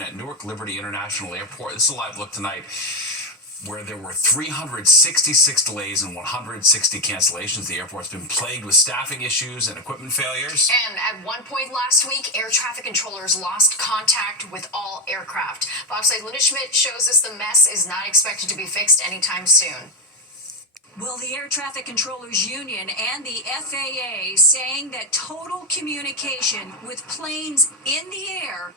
At Newark Liberty International Airport. This is a live look tonight where there were 366 delays and 160 cancellations. The airport's been plagued with staffing issues and equipment failures. And at one point last week, air traffic controllers lost contact with all aircraft. Fox 5's Linda Schmidt shows us the mess is not expected to be fixed anytime soon. Well, the Air Traffic Controllers Union and the FAA saying that total communication with planes in the air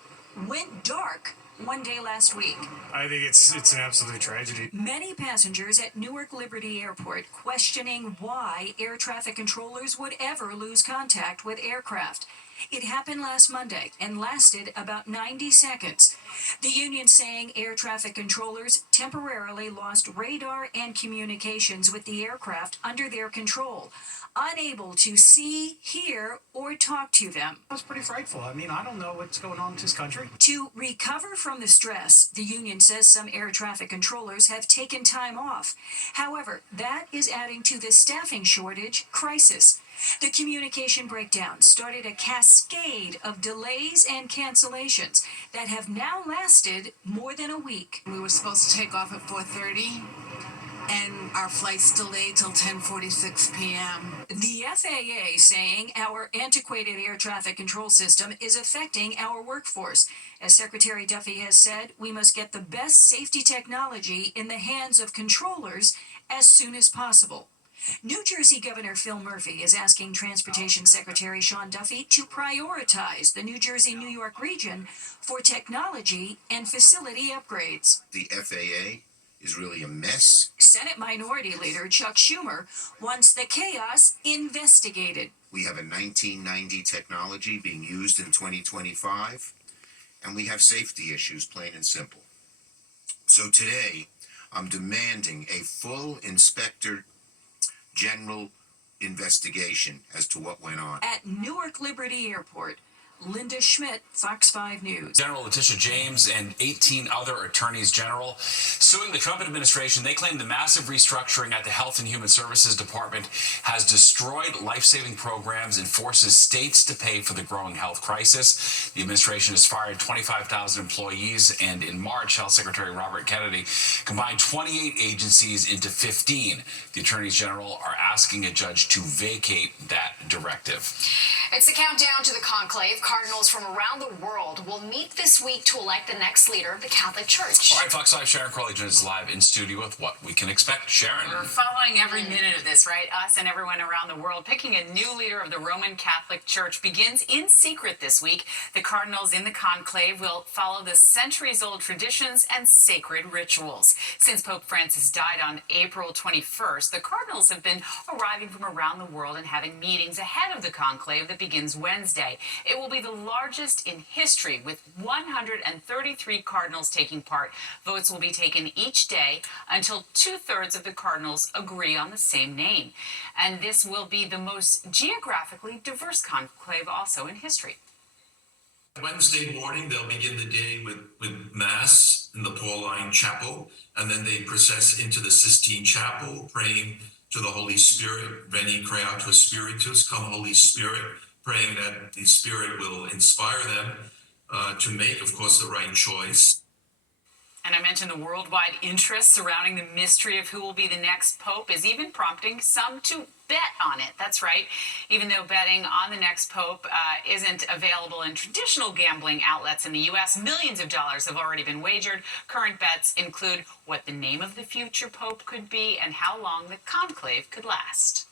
went dark one day last week. I think it's an absolute tragedy. Many passengers at Newark Liberty Airport questioning why air traffic controllers would ever lose contact with aircraft. It happened last Monday and lasted about 90 seconds. The union saying air traffic controllers temporarily lost radar and communications with the aircraft under their control, unable to see, hear, or talk to them. That's pretty frightful. I mean, I don't know what's going on in this country. To recover from the stress, the union says some air traffic controllers have taken time off. However, that is adding to the staffing shortage crisis. The communication breakdown started a cascade of delays and cancellations that have now lasted more than a week. We were supposed to take off at 4:30, and our flight's delayed till 10:46 p.m. The FAA saying our antiquated air traffic control system is affecting our workforce. As Secretary Duffy has said, we must get the best safety technology in the hands of controllers as soon as possible. New Jersey Governor Phil Murphy is asking Transportation Secretary Sean Duffy to prioritize the New Jersey-New York region for technology and facility upgrades. The FAA is really a mess. Senate Minority Leader Chuck Schumer wants the chaos investigated. We have a 1990 technology being used in 2025, and we have safety issues, plain and simple. So today, I'm demanding a full Inspector General investigation as to what went on. At Newark Liberty Airport, Linda Schmidt, Fox 5 News. General Letitia James and 18 other attorneys general suing the Trump administration. They claim the massive restructuring at the Health and Human Services Department has destroyed life-saving programs and forces states to pay for the growing health crisis. The administration has fired 25,000 employees, and in March, Health Secretary Robert Kennedy combined 28 agencies into 15. The attorneys general are asking a judge to vacate that directive. It's the countdown to the conclave. Cardinals from around the world will meet this week to elect the next leader of the Catholic Church. All right, Fox 5 Sharon Crowley joins us live in studio with what we can expect. Sharon. We're following every minute of this, right? Us and everyone around the world. Picking a new leader of the Roman Catholic Church begins in secret this week. The cardinals in the conclave will follow the centuries-old traditions and sacred rituals. Since Pope Francis died on April 21st, the cardinals have been arriving from around the world and having meetings ahead of the conclave that begins Wednesday. It will be the largest in history, with 133 cardinals taking part. Votes will be taken each day until 2/3 of the cardinals agree on the same name. And this will be the most geographically diverse conclave also in history. Wednesday morning, they'll begin the day with Mass in the Pauline Chapel, and then they process into the Sistine Chapel, praying to the Holy Spirit, Veni Creator Spiritus, come Holy Spirit, praying that the Spirit will inspire them to make, of course, the right choice. And I mentioned the worldwide interest surrounding the mystery of who will be the next pope is even prompting some to bet on it. That's right. Even though betting on the next pope isn't available in traditional gambling outlets in the U.S., millions of dollars have already been wagered. Current bets include what the name of the future pope could be and how long the conclave could last.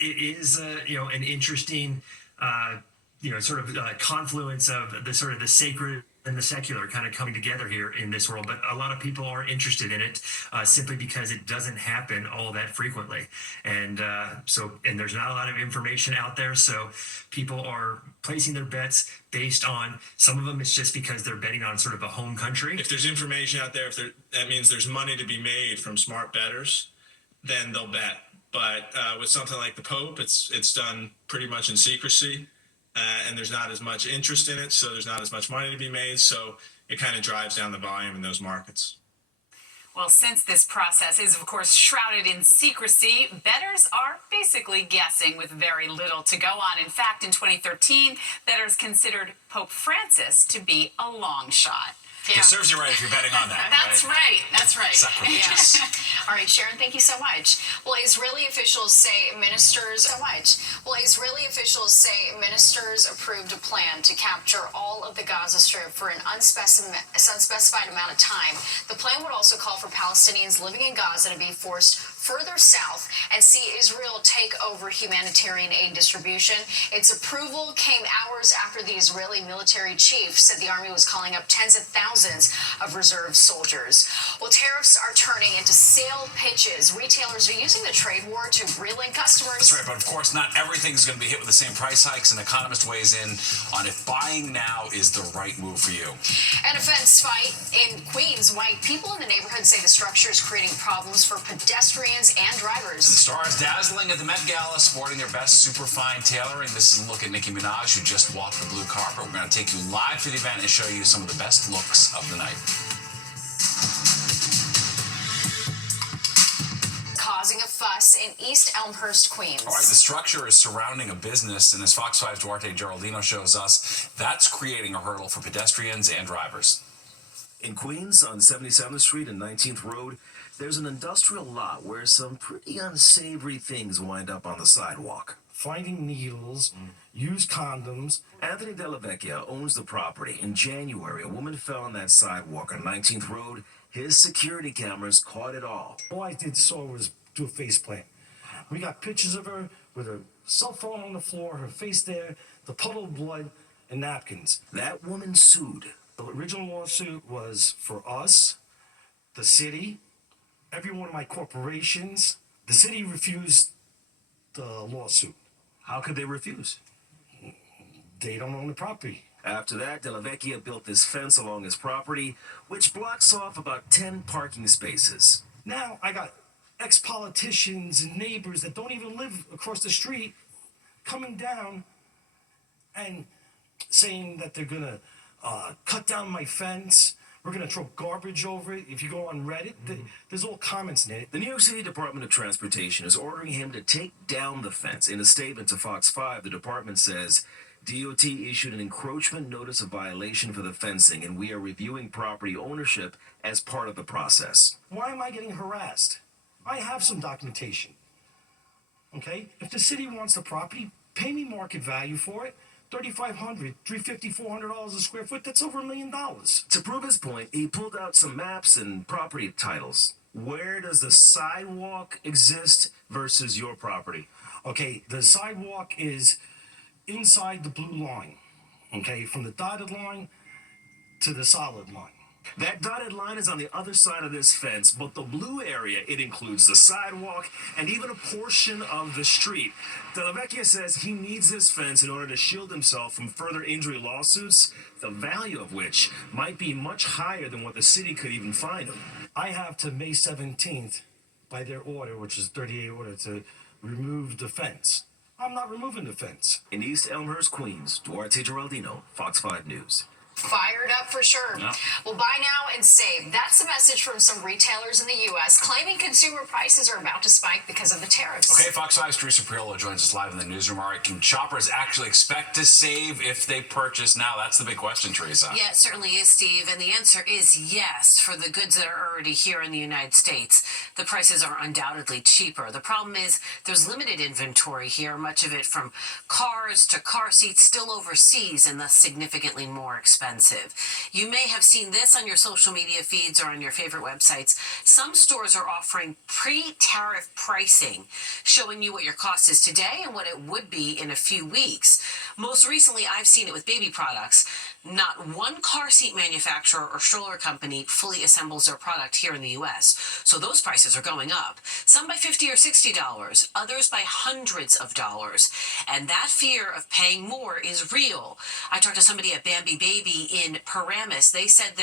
It is, an interesting, confluence of the sacred and the secular kind of coming together here in this world. But a lot of people are interested in it simply because it doesn't happen all that frequently. And there's not a lot of information out there. So people are placing their bets based on, some of them it's just because they're betting on sort of a home country. If there's information out there, that means there's money to be made from smart bettors, then they'll bet. But with something like the Pope, it's done pretty much in secrecy. And there's not as much interest in it, so there's not as much money to be made, so it kind of drives down the volume in those markets. Well, since this process is, of course, shrouded in secrecy, bettors are basically guessing with very little to go on. In fact, in 2013, bettors considered Pope Francis to be a long shot. It serves you right if you're betting on that. That's right. That's right. Sacrilegious. All right, Sharon, thank you so much. Well, Israeli officials say ministers approved a plan to capture all of the Gaza Strip for an unspecified amount of time. The plan would also call for Palestinians living in Gaza to be forced further south and see Israel take over humanitarian aid distribution. Its approval came hours after the Israeli military chief said the army was calling up tens of thousands of reserve soldiers. Well, tariffs are turning into sale pitches. Retailers are using the trade war to reel in customers. That's right, but of course, not everything's going to be hit with the same price hikes. An economist weighs in on if buying now is the right move for you. An offense fight in Queens. Why people in the neighborhood say the structure is creating problems for pedestrians and drivers. The stars dazzling at the Met Gala, sporting their best superfine tailoring. This is a look at Nicki Minaj, who just walked the blue carpet. We're going to take you live to the event and show you some of the best looks of the night. Causing a fuss in East Elmhurst, Queens. All right, the structure is surrounding a business, and as Fox 5's Duarte Geraldino shows us, that's creating a hurdle for pedestrians and drivers. In Queens, on 77th Street and 19th Road, there's an industrial lot where some pretty unsavory things wind up on the sidewalk. Finding needles, used condoms. Anthony Della Vecchia owns the property. In January, a woman fell on that sidewalk on 19th Road. His security cameras caught it all. All I saw was do a face plant. We got pictures of her with her cell phone on the floor, her face there, the puddle of blood, and napkins. That woman sued. The original lawsuit was for us, the city, every one of my corporations. The city refused the lawsuit. How could they refuse? They don't own the property. After that, Della Vecchia built this fence along his property, which blocks off about 10 parking spaces. Now I got ex-politicians and neighbors that don't even live across the street coming down and saying that they're gonna cut down my fence. We're gonna throw garbage over it. If you go on Reddit, there's all comments in it. The New York City Department of Transportation is ordering him to take down the fence. In a statement to Fox 5, the department says DOT issued an encroachment notice of violation for the fencing, and we are reviewing property ownership as part of the process. Why am I getting harassed? I have some documentation. Okay? If the city wants the property, pay me market value for it. $3,500, $350, $400 a square foot, that's over $1 million. To prove his point, he pulled out some maps and property titles. Where does the sidewalk exist versus your property? Okay, the sidewalk is inside the blue line. Okay, from the dotted line to the solid line. That dotted line is on the other side of this fence, but the blue area, it includes the sidewalk and even a portion of the street. Della Vecchia says he needs this fence in order to shield himself from further injury lawsuits, the value of which might be much higher than what the city could even fine him. I have to May 17th, by their order, which is 38 order, to remove the fence. I'm not removing the fence. In East Elmhurst, Queens, Duarte Geraldino, Fox 5 News. Fired up for sure. Yeah. Well, buy now and save. That's a message from some retailers in the U.S. claiming consumer prices are about to spike because of the tariffs. Okay, Fox 5's Teresa Priolo joins us live in the newsroom. All right, can shoppers actually expect to save if they purchase now? That's the big question, Teresa. Yeah, it certainly is, Steve. And the answer is yes for the goods that are already here in the United States. The prices are undoubtedly cheaper. The problem is there's limited inventory here, much of it from cars to car seats still overseas and thus significantly more expensive. You may have seen this on your social media feeds or on your favorite websites. Some stores are offering pre-tariff pricing, showing you what your cost is today and what it would be in a few weeks. Most recently, I've seen it with baby products. Not one car seat manufacturer or stroller company fully assembles their product here in the U.S., so those prices are going up. Some by $50 or $60, others by hundreds of dollars. And that fear of paying more is real. I talked to somebody at Bambi Baby in Paramus. They said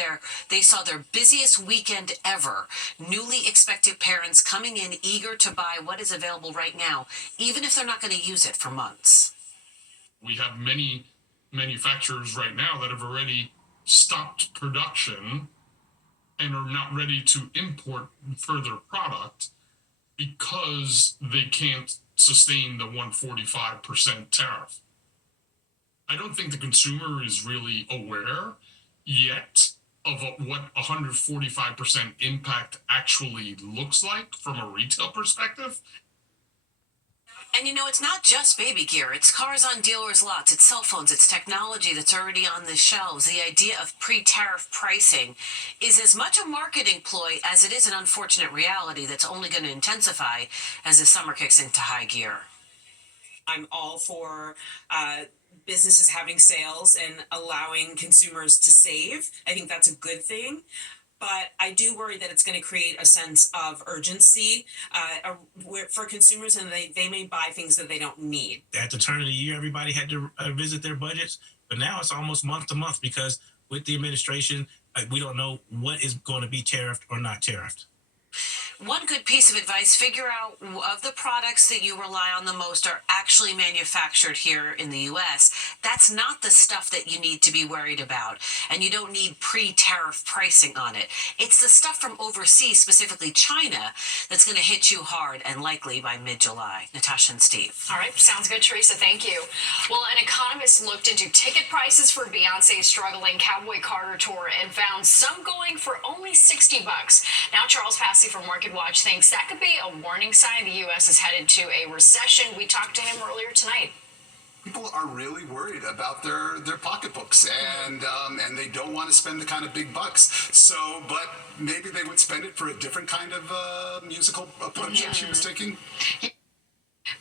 they saw their busiest weekend ever. Newly expectant parents coming in eager to buy what is available right now, even if they're not going to use it for months. We have many manufacturers right now that have already stopped production and are not ready to import further product because they can't sustain the 145% tariff. I don't think the consumer is really aware yet of what 145% impact actually looks like from a retail perspective. And it's not just baby gear. It's cars on dealers' lots, it's cell phones, it's technology that's already on the shelves. The idea of pre-tariff pricing is as much a marketing ploy as it is an unfortunate reality that's only going to intensify as the summer kicks into high gear. I'm all for businesses having sales and allowing consumers to save. I think that's a good thing. But I do worry that it's going to create a sense of urgency for consumers, and they may buy things that they don't need. At the turn of the year, everybody had to visit their budgets, but now it's almost month to month because with the administration, we don't know what is going to be tariffed or not tariffed. One good piece of advice, figure out of the products that you rely on the most are actually manufactured here in the US. That's not the stuff that you need to be worried about. And you don't need pre-tariff pricing on it. It's the stuff from overseas, specifically China, that's going to hit you hard and likely by mid-July. Natasha and Steve. All right, sounds good, Teresa. Thank you. Well, an economist looked into ticket prices for Beyonce's struggling Cowboy Carter tour and found some going for only $60. Now, Charles Passy from Market Watch thinks that could be a warning sign the U.S. is headed to a recession. We talked to him earlier tonight. People are really worried about their pocketbooks, and they don't want to spend the kind of big bucks. So, but maybe they would spend it for a different kind of musical approach that she was taking.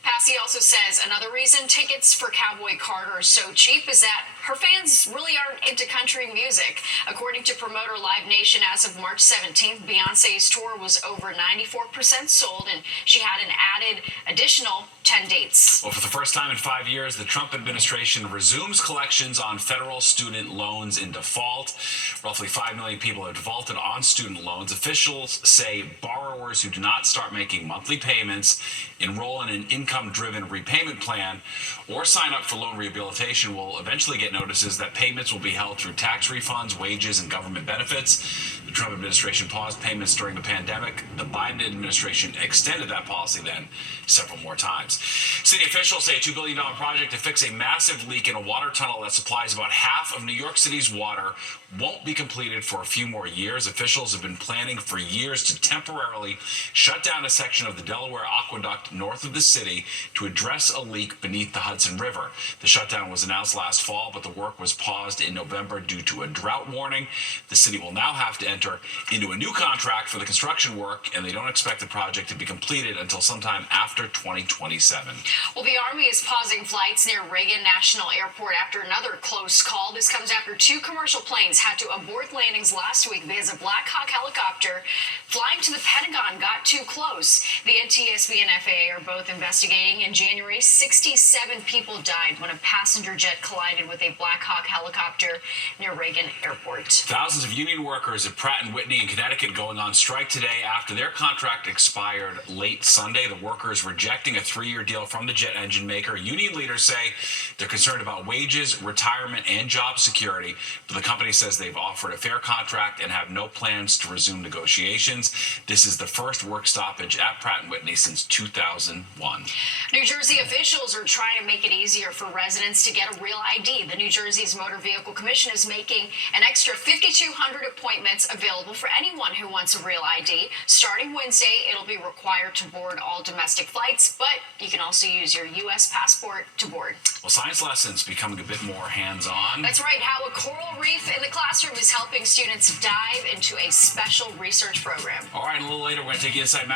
Passy also says another reason tickets for Cowboy Carter are so cheap is that her fans really aren't into country music. According to promoter Live Nation, as of March 17th, Beyonce's tour was over 94% sold, and she had an added additional 10 dates. Well, for the first time in 5 years, the Trump administration resumes collections on federal student loans in default. Roughly 5 million people have defaulted on student loans. Officials say borrowers who do not start making monthly payments, enroll in an income-driven repayment plan, or sign up for loan rehabilitation will eventually get notices that payments will be held through tax refunds, wages, and government benefits. The Trump administration paused payments during the pandemic. The Biden administration extended that policy then several more times. City officials say a $2 billion project to fix a massive leak in a water tunnel that supplies about half of New York City's water won't be completed for a few more years. Officials have been planning for years to temporarily shut down a section of the Delaware Aqueduct north of the city to address a leak beneath the Hudson River. The shutdown was announced last fall, but the work was paused in November due to a drought warning. The city will now have to enter into a new contract for the construction work, and they don't expect the project to be completed until sometime after 2027. Well, the Army is pausing flights near Reagan National Airport after another close call. This comes after 2 commercial planes had to abort landings last week because a Black Hawk helicopter flying to the Pentagon got too close. The NTSB and FAA are both investigating. In January, 67 people died when a passenger jet collided with a Black Hawk helicopter near Reagan Airport. Thousands of union workers at Pratt & Whitney in Connecticut going on strike today after their contract expired late Sunday. The workers rejecting a 3-year deal from the jet engine maker. Union leaders say they're concerned about wages, retirement, and job security, but the company says they've offered a fair contract and have no plans to resume negotiations. This is the first work stoppage at Pratt & Whitney since 2001. New Jersey officials are trying to make it easier for residents to get a real ID. The New Jersey's Motor Vehicle Commission is making an extra 5,200 appointments available for anyone who wants a real ID. Starting Wednesday, it'll be required to board all domestic flights, but you can also use your U.S. passport to board. Well, science lessons becoming a bit more hands-on. That's right, how a coral reef in the classroom is helping students dive into a special research program. All right, a little later, we're going to take you inside